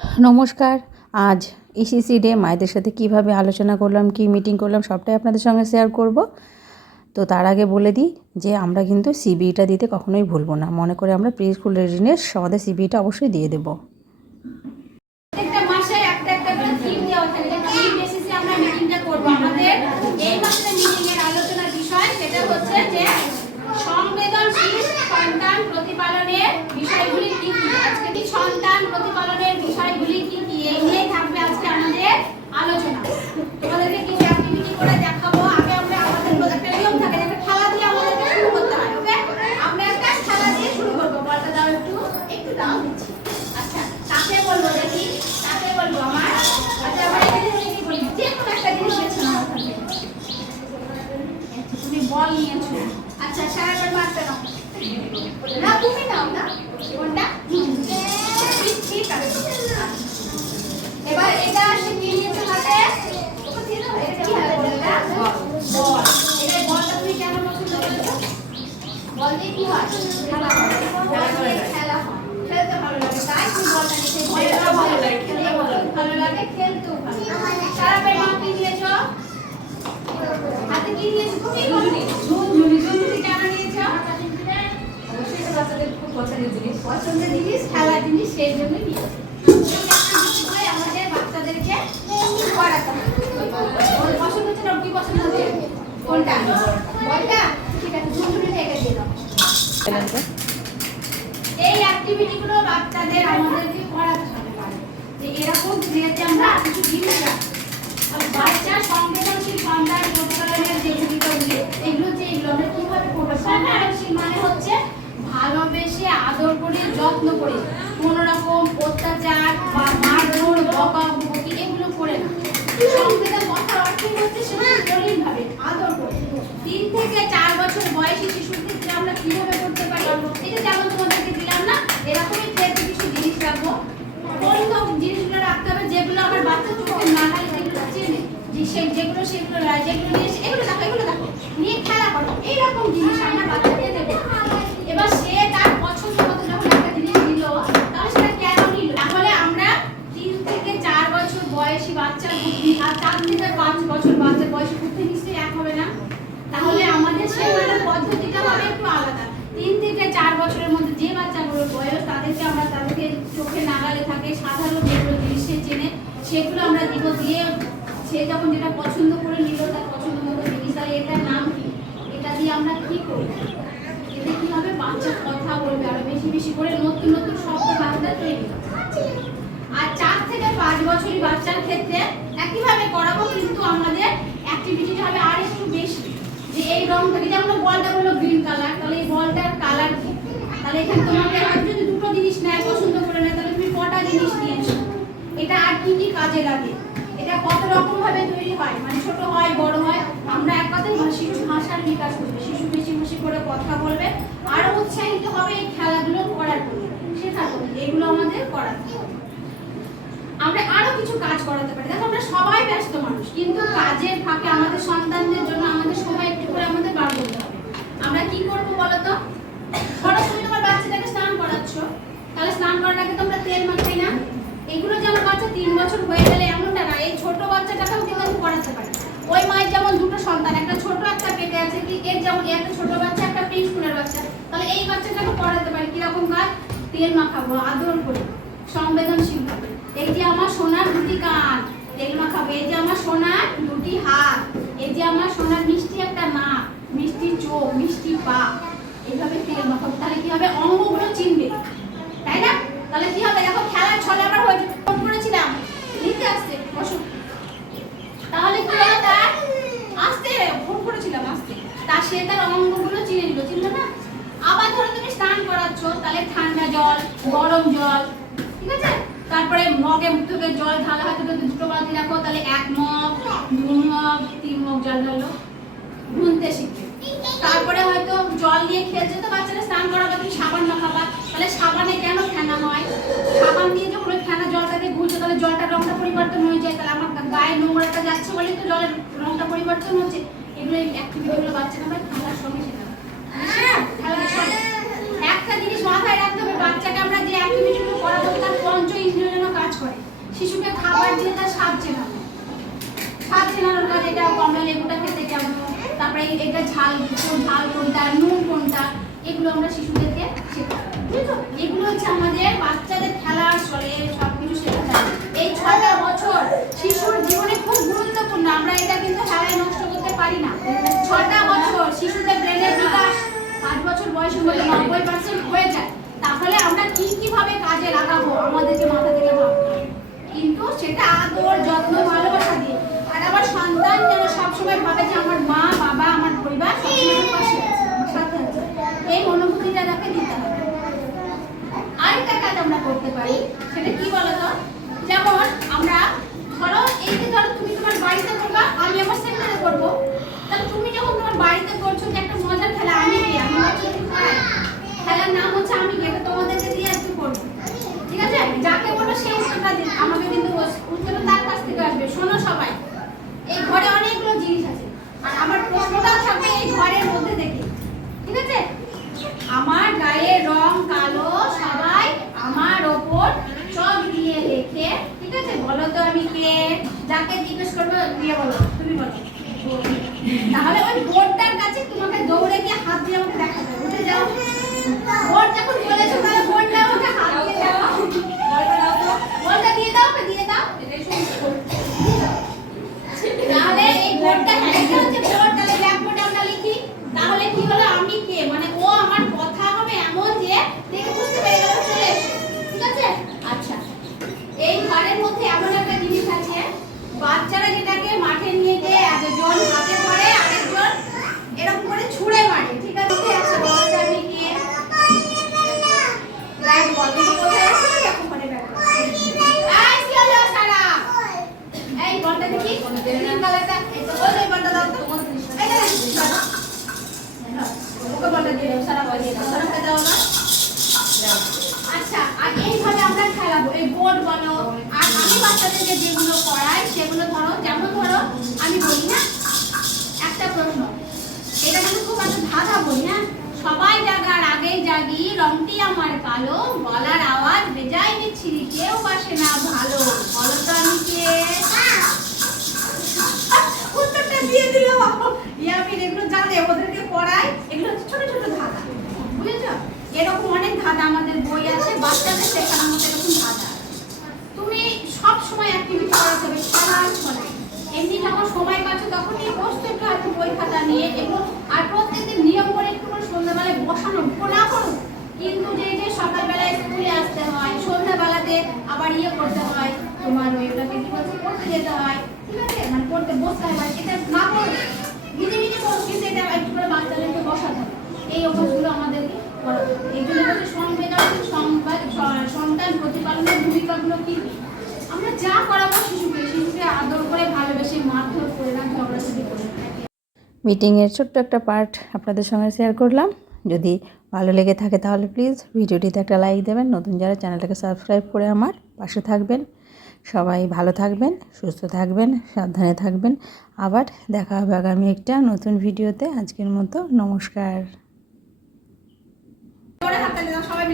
নমস্কার। আজ ECC day মায়েদের সাথে কীভাবে আলোচনা করলাম, কি মিটিং করলাম, সবটাই আপনাদের সঙ্গে শেয়ার করব। তো তার আগে বলে দিই যে, আমরা কিন্তু সিবিইটা দিতে কখনোই ভুলবো না। মনে করে আমরা প্রি স্কুল রেডিনেস আমাদের সিবিইটা অবশ্যই দিয়ে দেবো। আমাদের এই মাসের মিটিং এর আলোচনার বিষয় সেটা হচ্ছে যে সংবেদনশীল সন্তান প্রতিপালনের বিষয়গুলি কি কি? আজকে কি সন্তান প্রতিপালনের বিষয়গুলি কি কি? নিয়ে থাকবে আজকে আমাদের আলোচনা তোমাদেরকে কিছু অ্যাক্টিভিটি করে দেখাবো আগে আমরা আমাদের একটা নিয়ম থাকে যে একটা খেলা দিয়ে আমাদেরকে শুরু করতে হয় ওকে আমরা একটা খেলা দিয়ে শুরু করব বলটা দাও একটু একটু দাও দিচ্ছি আচ্ছা কাকে বলব দেখি কাকে বলব আমার আচ্ছা আমার এখানে কি বলি যে কোনো একটা জিনিস বেছে নাও ওখান থেকে। আচ্ছা, তুমি বল নিয়েছো আচ্ছা সারা বার মারতে নাও না তুমি নাও না কোনটা ঠিক ঠিক আছে এবার এটা সে নিয়ে নিয়েছে হাতে ওকে দিয়ে দাও, এটা কি হয় বলটা? বল এটা বলটা তুমি কেন পছন্দ করেছ বল দিয়ে কি হয় খেলা হয় বল দিয়ে খেলা হয় খেলতে ভালো লাগে তাই তুমি বলটা নিতে খেলতে ভালো লাগে খেলতে ভালো লাগে ভালো লাগে খেলতেও ভালো লাগে সারা পেট মা কি নিয়েছো হাতে কি নিয়েছো তুমি ঝুনঝুনি ঝুনঝুনি ঝুনঝুনি কেন নিয়েছো অবশ্যই এটা বাচ্চাদের খুব পছন্দের জিনিস খেলার জিনিস সেই আমাদের বাচ্চাদেরকে করাতে বলটা ঠিক আছে এই বাচ্চাদের আমাদেরকে করাতে এরকম আমরা কিছু জিনিস বাচ্চার সংবেদনশীল প্রতিপালনের যে ভূমিকাগুলি এগুলো যে এগুলো আমরা মানে হচ্ছে ভালোবেসে আদর করে যত্ন করে। কোনো রকম অত্যাচার বা মারধর বকা বকি এগুলো করে না। সংবেদন কথার অর্থ হচ্ছে সেটা ভাবে আদর করে। তিন থেকে চার বছর বয়সী শিশুর ক্ষেত্রে আমরা কীভাবে করতে পারি? এটা যেমন তোমাদেরকে দিলাম না এরকমই ক্ষেত্রে কিছু জিনিস রাখব। কোন জিনিসগুলো রাখতে হবে যেগুলো আমার বাচ্চা চোখে না হলে যেগুলো চেনে? যেগুলো সেগুলো যেগুলো নিয়ে এসে এগুলো দেখো এগুলো দেখো নিয়ে খেলা করো এইরকম জিনিস আমরা বাচ্চাকে দেবো। এবার সে তার পছন্দ মতো যখন একটা জিনিস নিল তাহলে সেটা কেন নিল? তাহলে আমরা তিন থেকে চার বছর বয়সী বাচ্চার বুদ্ধি আর চার থেকে পাঁচ বছর বাচ্চার বয়সী বুদ্ধি নিশ্চয়ই এক হবে না। তাহলে আমাদের শেখানোর পদ্ধতিটা হবে একটু আলাদা। তিন থেকে চার বছরের মধ্যে যে বাচ্চাগুলোর বয়স, তাদেরকে আমরা তাদেরকে চোখে নাগালে থাকে, সাধারণ যেগুলো জিনিস চেনে, সেগুলো আমরা দিব। দিয়ে সে যখন যেটা পছন্দ করে নিল, তার পছন্দ মতো জিনিস, তাহলে এটার নাম দিয়ে আমরা কি করব? এতে কি হবে বাচ্চা কথা বলবে? আরও বেশি বেশি করে নতুন নতুন শব্দ বাচ্চা তৈরি আর চার থেকে পাঁচ বছরই বাচ্চার ক্ষেত্রে একইভাবে করাবো, কিন্তু আমাদের অ্যাক্টিভিটিটা হবে আর একটু বেশি। যে এই রং থেকে আমরা বলটা হলো গ্রিন কালার তাহলে এই বলটার কালার তাহলে এখানে তোমাকে আর যদি দুটো জিনিস নেয়, পছন্দ করে নেয়, তাহলে তুমি কটা জিনিস নিয়েছো? এটা আর কি কি কাজে লাগে? এটা কত রকম ভাবে তৈরি হয়? মানে ছোট হয়, বড় হয়? আমরা এক কথায় শিশু ভাষার বিকাশ করবে শিশু বেশি বেশি করে কথা বলবে, আরও উৎসাহিত হবে এই খেলাধুলো করার জন্য। শেখার জন্য। এগুলো আমাদের করাতে হবে আমরা আরও কিছু কাজ করাতে পারি। দেখো, আমরা সবাই ব্যস্ত মানুষ, কিন্তু কাজের ফাঁকে আমাদের সন্তানদের জন্য আমাদের সময় একটু করে আমাদের বার করতে হবে। আমরা কি করব বলো তো? ধরো তুমি তোমার বাচ্চাটাকে স্নান করাচ্ছ। তাহলে স্নান করার আগে তোমরা তেল মাখাই না? এগুলো যে আমার বাচ্চা তিন বছর হয়ে গেলে এমনটা না, এই ছোট বাচ্চাটাকেও কিন্তু আমি করাতে পারি। ওই মায়ের যেমন দুটো সন্তান, একটা ছোট একটা পেটে আছে, কি এর যেমন একটা ছোট বাচ্চা, একটা প্রি স্কুলের বাচ্চা, তাহলে এই বাচ্চাটাকে পড়াতে পারি। কীরকম কাজ? তেল মাখাবো, আদর করে, সংবেদনশীল ভাবে এই যে আমার সোনার দুটি কান, তেল মাখাবো। এই যে আমার সোনার দুটি হাত, এই যে আমার সোনার মিষ্টি একটা নাক, মিষ্টি চোখ, মিষ্টি পা, এইভাবে তেল মাখাবো। তাহলে কি হবে? অঙ্গগুলো চিনবে। তাই না? তাহলে কি হবে দেখো খেলার ছলে আবার হয়েছে ফোন করেছিলাম নিতে আসতে বসো তাহলে কি হলো তার আসতে ফোন করেছিলাম আসতে তা সে তার অঙ্গগুলো চিনে নিল, চিনলো না? আবার ধরো তুমি স্নান করাচ্ছ, তাহলে ঠান্ডা জল, গরম জল, ঠিক আছে? তারপরে মগে থেকে জল ঢালা হয়তো যদি দুটো বালতি রাখো, তাহলে এক মগ, দু মগ, তিন মগ জল ঢালো, গুনতে শিখবে। তারপরে হয়তো জল নিয়ে খেলছে তো বাচ্চারা, স্নান করাবে, তুমি সাবান না মাখাবা তাহলে সাবানে কেন ফেনা হয়? সাবান দিয়ে যখন ওই ফেনা জলটাকে ঘুরছে, তাহলে জলটার রংটা পরিবর্তন হয়ে যায়, তাহলে আমার গায়ে নোংরাটা যাচ্ছে বলেই তো জলের রংটা পরিবর্তন হচ্ছে। শেখাবো হ্যাঁ শিশুকে খাবার দিয়ে তার স্বাদ চেনানো। স্বাদ লেবুটা খেতে কেমন তারপরে এটা ঝাল ঝাল কোনটা নুন কোনটা, এগুলো আমরা শিশুদেরকে শেখাই এগুলো হচ্ছে আমাদের বাচ্চাদের খেলার চলে সব কিছু শেখাতে হবে। এই ছয়টা বছর শিশুর জীবনে খুব গুরুত্বপূর্ণ আমরা এটা কিন্তু খেলায় নষ্ট করতে পারি না। ছটা বছর শিশুদের ব্রেনের বিকাশ, পাঁচ বছর বয়সে হলে নব্বই পার্সেন্ট হয়ে যায়। তাহলে আমরা কি কীভাবে কাজে লাগাবো? আমাদেরকে মাথা থেকে ভাবতে কিন্তু সেটা আদর, যত্ন, ভালোবাসা দিয়ে। আর আমার সন্তান যেন সবসময় ভাবে যে আমার মা, বাবা, আমার পরিবার সবসময় পাশে এই অনুভূতিটা তাকে দিতে হবে। আরেকটা কাজ আমরা করতে পারি, সেটা কি বলতো যেমন আমরা ধরো এই যে ধরো তুমি তোমার বাড়িতে করবা আমি আমার সেন্টারে করব তাহলে তুমি যখন তোমার বাড়িতে করছ যে একটা মজার খেলা আমি কি আমি বাচ্চাদের খাই খেলার নাম হচ্ছে আমি কি এটা তোমাদেরকে দিয়ে আজকে করব ঠিক আছে দিন। আমাকে কিন্তু তার কাছ থেকে আসবে। শোনো সবাই, এই ঘরে অনেকগুলো জিনিস আছে। আর আমার প্রশ্নটাও থাকবে এই ঘরের মধ্যে থেকে। ঠিক আছে? আমার রং কালো, সবাই আমার ওপর চক দিয়ে লেখে। ঠিক আছে? বলো তো আমি কে? যাকে জিজ্ঞেস করব দিয়ে বলো। তুমি বলো। তাহলে ওই বোর্ডটার কাছে তোমাকে দৌড়ে গিয়ে হাত দিয়ে আমাকে দেখাতে হবে উঠে যাও। বোর্ড যখন বলেছ, তাহলে বোর্ডটা আমাকে হাত দিয়ে দেখাও বলটা দিয়ে দাও ওকে দিয়ে দাও তাহলে এই বোর্ডটা একটা হচ্ছে বোর্ড তাহলে ব্ল্যাকবোর্ডে আমরা লিখি তাহলে কি হলো আমি কে মানে ও আমার কথা হবে এমন যে দেখে বুঝতে পেরে গেল চলে এসেছে। ঠিক আছে আচ্ছা এই ঘরের মধ্যে এমন একটা জিনিস আছে বাচ্চারা যেটাকে মাঠে নিয়ে গিয়ে একজন হাতে ধরে আরেকজন এরকম করে ছুঁড়ে মারে ঠিক আছে আচ্ছা বলো তো আমি কে ব্যাট বল তুমি কোথায় আছো দেখো ঘরে ব্যাট বল এই কি হলো সারা এই বলটা দেখি গ্রিন কালারটা এই তো ওই বলটা দাও তো এই যে সারা ওকে বলটা দিয়ে দাও সারা বল দিয়ে দাও সারাকে দাও না আচ্ছা আর এইভাবে আমরা খেলাবো এই বোর্ড বলো আর আমি বাচ্চাদেরকে যেগুলো করাই সেগুলো ধরো যেমন ধরো আমি বলি না একটা প্রশ্ন এটা কিন্তু খুব সবাই জাগার জাগি রংটি আমার কালো, গলার আওয়াজ বেজায় বিচ্ছিরি কেউ বাসে না ভালো। বলো তো আমি কে উত্তরটা দিয়ে দিল। এগুলো জানে ওদেরকে পড়ায়। ছোট ছোট ধাঁধা বুঝেছ এরকম অনেক ধাঁধা আমাদের বই আছে বাচ্চাদের শেখানোর মতো এরকম ধাঁধা আছে। তুমি সব সময় অ্যাক্টিভিটি করাতে হবে খেলার ছড়ায় এমনি যখন সময় পাচ্ছ তখনই বসতে একটু হয়তো বই খাতা নিয়ে এগুলো আর প্রত্যেকদিন নিয়ম করে একটু করে সন্ধ্যাবেলায় বসানো না করুন কিন্তু যে যে সকালবেলায় স্কুলে আসতে হয়, সন্ধ্যাবেলাতে আবার ইয়ে করতে হয়, তোমার ওই ওটাকে কি বলছে, পড়তে যেতে হয়। ঠিক আছে? মানে পড়তে বসতে হয় মানে এটা না করবে নিজে নিজে কিন্তু এটা একটু করে বাচ্চাদেরকে বসাতে হবে এই অভ্যাসগুলো আমাদেরকে এগুলো হচ্ছে সংবেদনশীল সংবাদ সন্তান প্রতিপালনের ভূমিকাগুলো কি? আমরা যা করাবো শিশুকে শিশুকে আদর করে, ভালোবেসে, মারধর করে না করে মিটিংয়ের ছোট্ট একটা পার্ট আপনাদের সঙ্গে শেয়ার করলাম। যদি ভালো লেগে থাকে তাহলে প্লিজ ভিডিওটিতে একটা লাইক দেবেন। নতুন যারা চ্যানেলটাকে সাবস্ক্রাইব করে আমার পাশে থাকবেন। সবাই ভালো থাকবেন, সুস্থ থাকবেন, সাবধানে থাকবেন। আবার দেখা হবে আগামী একটা নতুন ভিডিওতে। আজকের মতো নমস্কার। সবাই